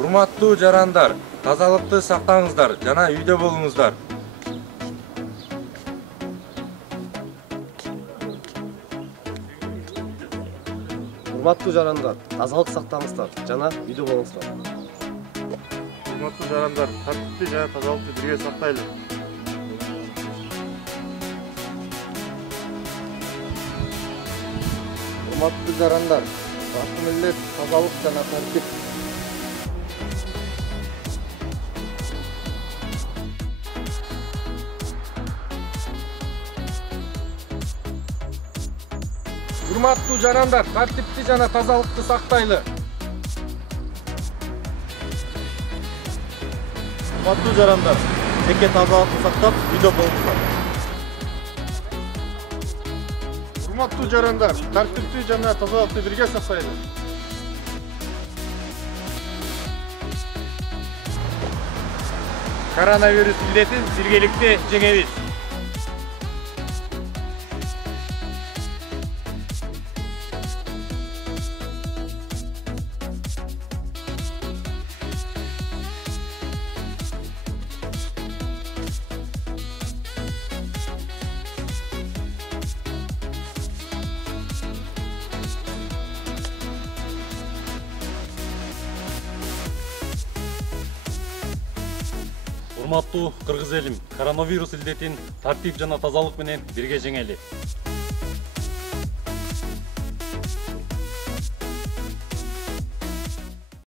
Урматтуу жарандар, тазалыкты сактаңыздар жана үйдө болуңуздар. Урматтуу жарандар, тазалык сактаңыздар жана үйдө болуңуздар. Урматтуу жарандар, тартипти жана тазалыкты бирге сактайлы. Урматтуу жарандар, башкы милдет тазалык жана тартип. Урматтуу жарандар, тартипти жана тазалыкты сактайлы. Урматтуу жарандар, жеке тазалыкты сактап, үйдө болуңуздар. Урматтуу жарандар, тартипти жана тазалыкты бирге сактайлы. Коронавирус илдетин биргеликте жеңебиз. Урматтуу кыргыз элим, коронавирус илдетин тартип жана тазалык менен бирге жеңели.